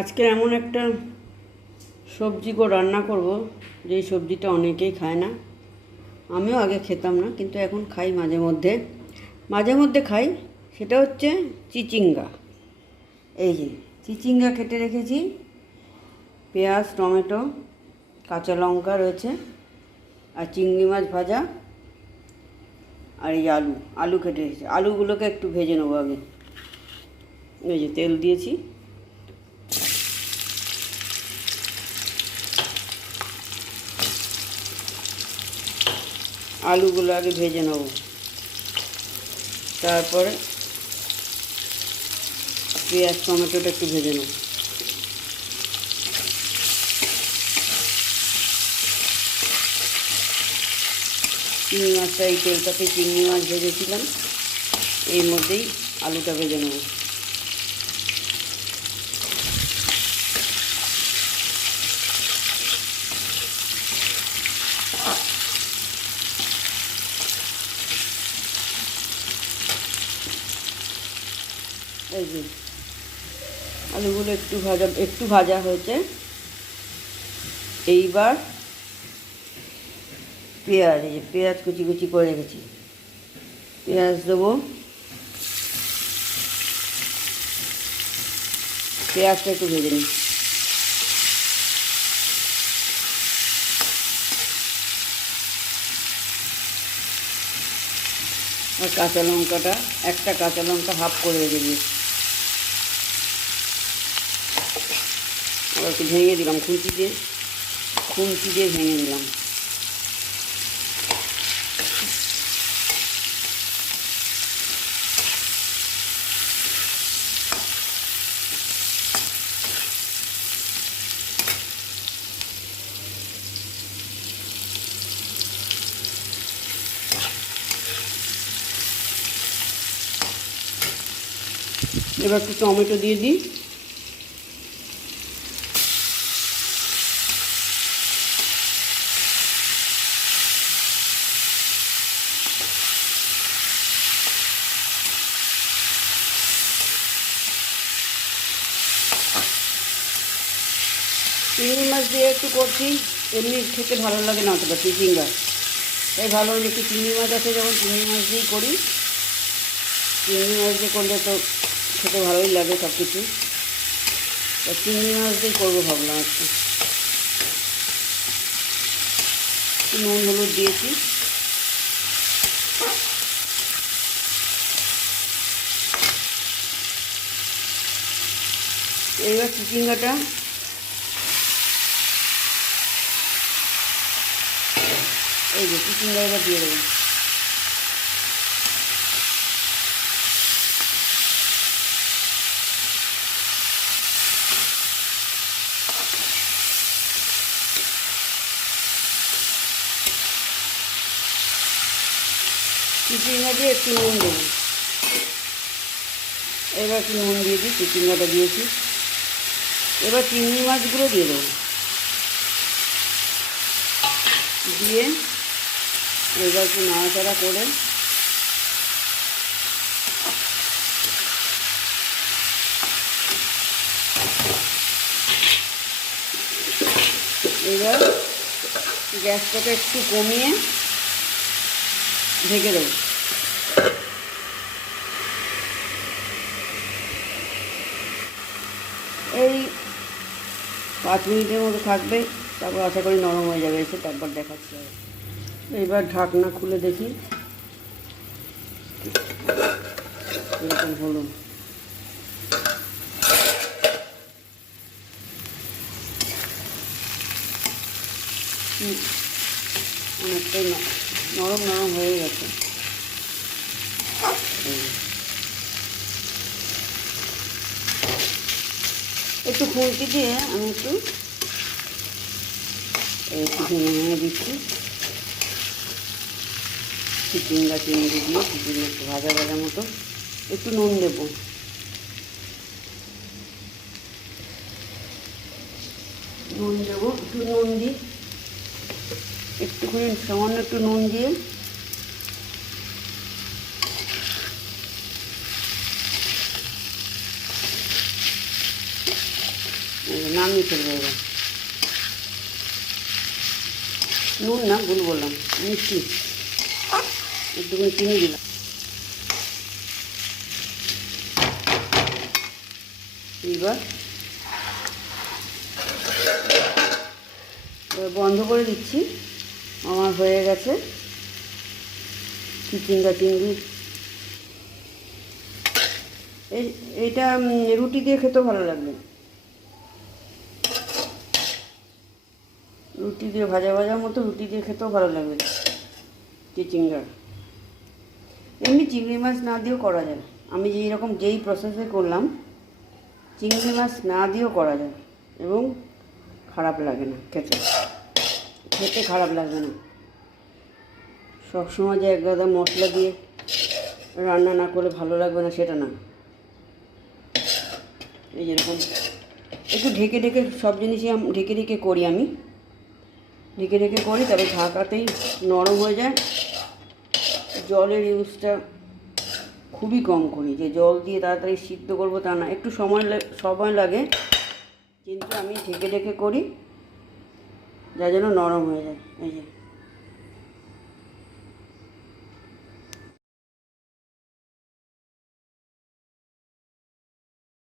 আজকে এমন একটা সবজি করে রান্না করব, যেই সবজিটা অনেকেই খায় না। আমিও আগে খেতাম না, কিন্তু এখন খাই মাঝে মধ্যে। মাঝে মধ্যে খাই, সেটা হচ্ছে চিচিঙ্গা। এই যে, চিচিঙ্গা কেটে রেখেছি। পেঁয়াজ, টমেটো, কাঁচা লঙ্কা রয়েছে, আর চিংড়ি মাছ ভাজা, আর এই আলু আলু কেটে রেখেছি। আলুগুলোকে একটু ভেজে নেব আগে। এই যে তেল দিয়েছি। আলুগুলো আগে ভেজে নেব। তারপরে পেঁয়াজ, টমেটোটা একটু ভেজে নেব। চিংড়ি মাছটা এই তেলটাতে চিংড়ি মাছ ভেজেছিলাম। এর মধ্যেই আলুটা ভেজে নেব। এই যে, আলুগুলো একটু ভাজা একটু ভাজা হয়েছে। এইবার পেঁয়াজ, এই যে পেঁয়াজ কুচি কুচি করে রেখেছি। পেঁয়াজ দেবো। পেঁয়াজটা একটু ভেজে নিই। আর কাঁচা লঙ্কাটা, একটা কাঁচা লঙ্কা হাফ করে রেখে দিয়েছি। একটু ভেঙে দিলাম খুঁটি দিয়ে। খুন্তি দিয়ে ভেঙে দিলাম। এবার একটু টমেটো দিয়ে দিই। চিংড়ি মাছ দিয়ে একটু করছি, এমনি খেতে ভালো লাগে না অতটা চিচিঙ্গা তাই ভালো একটু চিংড়ি মাছ আছে যখন চিংড়ি মাছ দিয়েই করি। চিংড়ি মাছ দিয়ে করলে তো খেতে ভালোই লাগে সব কিছু তা চিংড়ি মাছ দিয়েই করব ভাবলাম একটু নুন হলুদ দিয়েছি। এইবার চিচিঙ্গাটা এই যে চিচিঙ্গা এবার দিয়ে দেবো। চিচিঙ্গা দিয়ে একটু নুন দেবো। এবার একটু নুন দিয়ে দিই চিচিঙ্গাটা দিয়েছি। এবার চিংড়ি মাছগুলো দিয়ে দেবো। দিয়ে এবার একটু নাড়াচাড়া করে। এবার গ্যাসটাকে একটু কমিয়ে ঢেকে দেবো। এই পাঁচ মিনিটের মতো থাকবে, তারপর আশা করি নরম হয়ে যাবে, এসে তারপর দেখাচ্ছি হবে এইবার ঢাকনা খুলে দেখি। এরকম হলো। অনেকটাই নরম নরম হয়ে গেছে। একটু খুঁটি দিয়ে আমি একটু ভেঙে দিচ্ছি চিচিঙ্গা চিংড়ি দিয়ে চিচিঙ্গা একটু ভাজা ভাজা মতো। একটু নুন দেবো। নুন দেবো, একটু নুন দিই। একটুখানি সামান্য একটু নুন দিয়ে। নামিয়ে ফেলব এবার। নুন না, ভুল বললাম, মিষ্টি। একটুখানি চিনি দিলাম। এবার বন্ধ করে দিচ্ছি। আমার হয়ে গেছে চিচিঙ্গা চিংড়ি। এই উম, রুটি দিয়ে খেতেও ভালো লাগবে। রুটি দিয়ে ভাজা ভাজার মতো রুটি দিয়ে খেতেও ভালো লাগবে চিচিঙ্গা এমনি চিংড়ি মাছ না দিয়েও করা যায়। আমি যেই রকম যেই প্রসেসে করলাম, চিংড়ি মাছ না দিয়েও করা যায় এবং খারাপ লাগে না খেতে। খেতে খারাপ লাগবে না। সবসময় যে একগাদা মশলা দিয়ে রান্না না করলে ভালো লাগবে না, সেটা না। এই যেরকম। একটু ঢেকে ঢেকে সব জিনিসই ঢেকে ঢেকে করি আমি। ঢেকে ঢেকে করি তবে ঢাকাতেই নরম হয়ে যায়। জলের ইউজটা খুবই কম করি। যে জল দিয়ে তাড়াতাড়ি সিদ্ধ করব তা না, একটু সময় সময় লাগে, কিন্তু আমি ঢেকে ঢেকে করি, যা যেন নরম হয়ে যায়, এই যে।